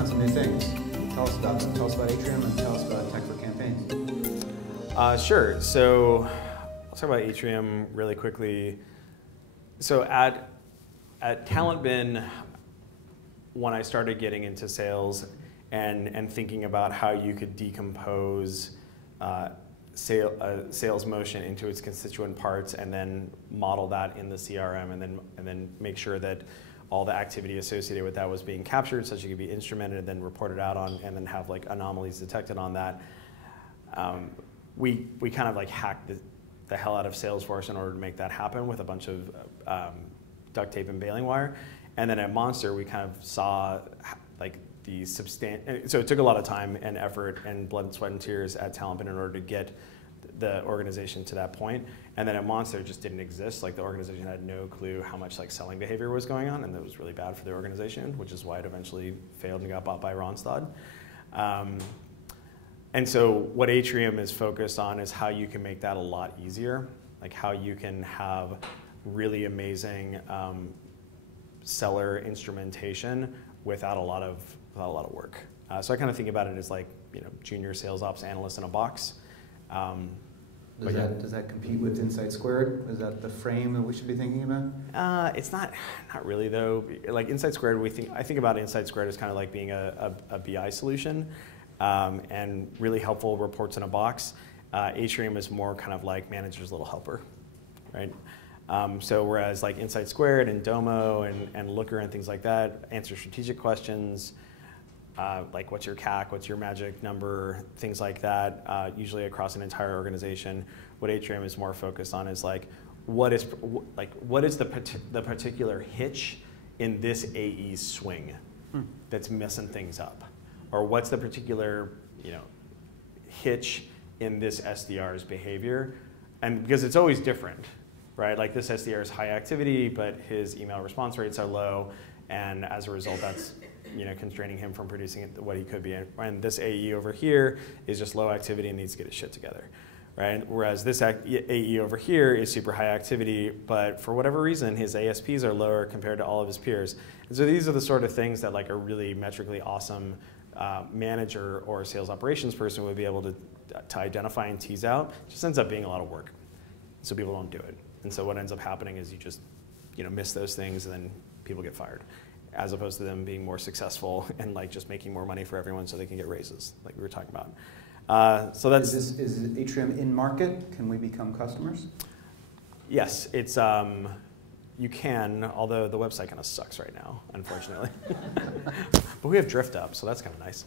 on some new things. Tell us about Atrium and tell us about Tech for Campaigns. Sure. So I'll talk about Atrium really quickly. So at TalentBin, when I started getting into sales and thinking about how you could decompose sales motion into its constituent parts and then model that in the CRM and then make sure that all the activity associated with that was being captured such that it could be instrumented and then reported out on and then have like anomalies detected on that. We kind of like hacked the hell out of Salesforce in order to make that happen with a bunch of duct tape and baling wire. And then at Monster, we kind of saw like the so it took a lot of time and effort and blood, sweat, and tears at TalentBin in order to get the organization to that point. And then at Monster, it just didn't exist. Like the organization had no clue how much like selling behavior was going on, and that was really bad for the organization, which is why it eventually failed and got bought by Ronstad. And so what Atrium is focused on is how you can make that a lot easier, like how you can have really amazing seller instrumentation without a lot of work. So I kind of think about it as like junior sales ops analyst in a box. Does that compete with InsightSquared? Is that the frame that we should be thinking about? It's not really though. Like InsightSquared, I think about InsightSquared as kind of like being a BI solution and really helpful reports in a box. Atrium is more kind of like manager's little helper, right? So whereas like InsightSquared and Domo and Looker and things like that answer strategic questions, like what's your CAC, what's your magic number, things like that, usually across an entire organization. What Atrium is more focused on is like what is the particular hitch in this AE's swing that's messing things up, or what's the particular hitch in this SDR's behavior, and because it's always different. Right, like this SDR is high activity, but his email response rates are low, and as a result, that's constraining him from producing what he could be. And this AE over here is just low activity and needs to get his shit together, right? Whereas this AE over here is super high activity, but for whatever reason, his ASPs are lower compared to all of his peers. And so these are the sort of things that like a really metrically awesome manager or sales operations person would be able to identify and tease out. It just ends up being a lot of work, so people don't do it. And so what ends up happening is you just miss those things and then people get fired, as opposed to them being more successful and like just making more money for everyone so they can get raises, like we were talking about. So that's is Atrium in market? Can we become customers? Yes, it's you can, although the website kind of sucks right now, unfortunately. But we have Drift up, so that's kind of nice.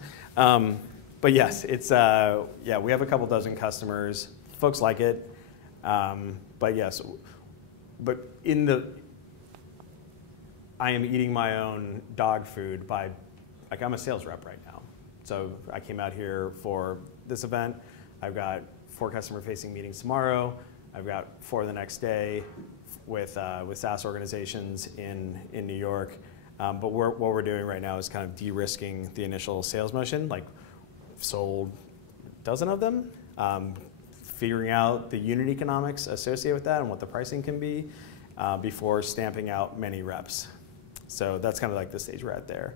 But yes, it's yeah, we have a couple dozen customers. Folks like it. But yes, but I am eating my own dog food by, like I'm a sales rep right now. So I came out here for this event. I've got 4 customer-facing meetings tomorrow. I've got 4 the next day with SaaS organizations in New York. But what we're doing right now is kind of de-risking the initial sales motion. Like, sold a dozen of them. Figuring out the unit economics associated with that and what the pricing can be before stamping out many reps. So that's kind of like the stage we're at there.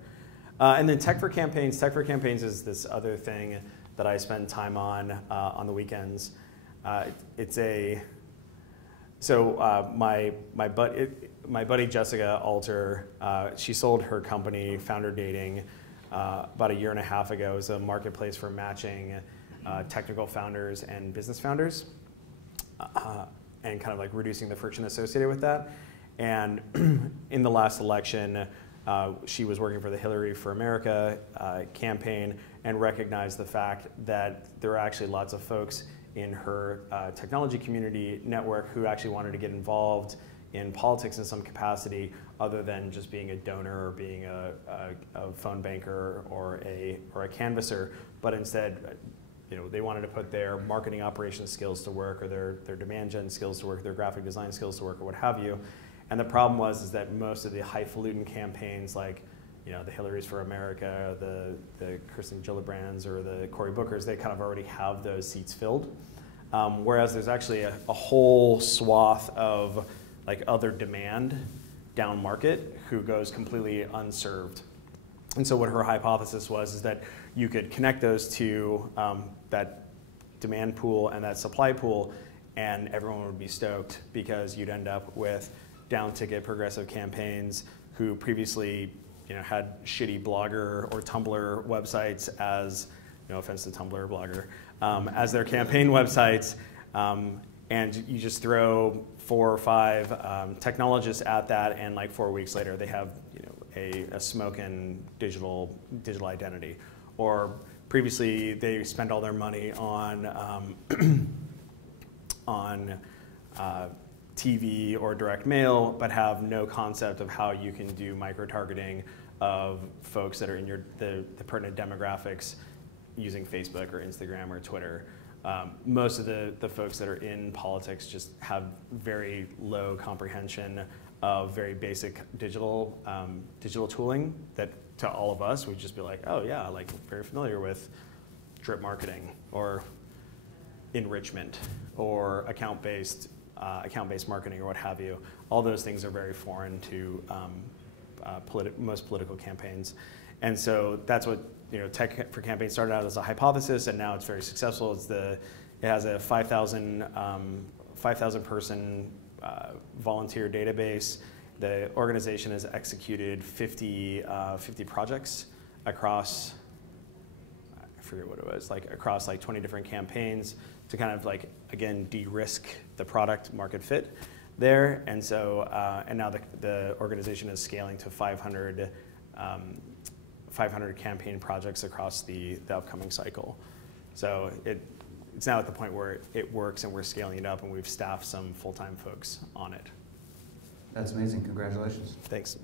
And then Tech for Campaigns. Tech for Campaigns is this other thing that I spend time on the weekends. My buddy Jessica Alter, she sold her company, Founder Dating, about 1.5 years ago. It was a marketplace for matching technical founders and business founders, and kind of like reducing the friction associated with that. And in the last election, she was working for the Hillary for America campaign and recognized the fact that there are actually lots of folks in her technology community network who actually wanted to get involved in politics in some capacity other than just being a donor or being a phone banker or a canvasser, but instead they wanted to put their marketing operations skills to work, or their demand gen skills to work, their graphic design skills to work, or what have you. And the problem is that most of the highfalutin campaigns, like the Hillary's for America, the Kirsten Gillibrands, or the Cory Bookers, they kind of already have those seats filled. Whereas there's actually a whole swath of like other demand down market who goes completely unserved. And so what her hypothesis was is that you could connect those to that demand pool and that supply pool, and everyone would be stoked because you'd end up with down-ticket progressive campaigns who previously had shitty Blogger or Tumblr websites as, no offense to Tumblr or Blogger, as their campaign websites. And you just throw 4 or 5 technologists at that, and like 4 weeks later, they have a smoking digital identity. Or previously, they spent all their money on TV or direct mail, but have no concept of how you can do micro-targeting of folks that are in the pertinent demographics using Facebook or Instagram or Twitter. Most of the folks that are in politics just have very low comprehension of very basic digital tooling that to all of us would just be like, oh yeah, like very familiar with drip marketing or enrichment or account-based marketing or what have you. All those things are very foreign to most political campaigns. And so that's what Tech for Campaigns started out as a hypothesis, and now it's very successful. It has a 5,000 person volunteer database. The organization has executed 50 projects across, I forget what it was, across 20 different campaigns to kind of again de-risk the product market fit there. And so and now the organization is scaling to 500 campaign projects across the upcoming cycle. So it's now at the point where it works and we're scaling it up, and we've staffed some full-time folks on it. That's amazing. Congratulations. Thanks.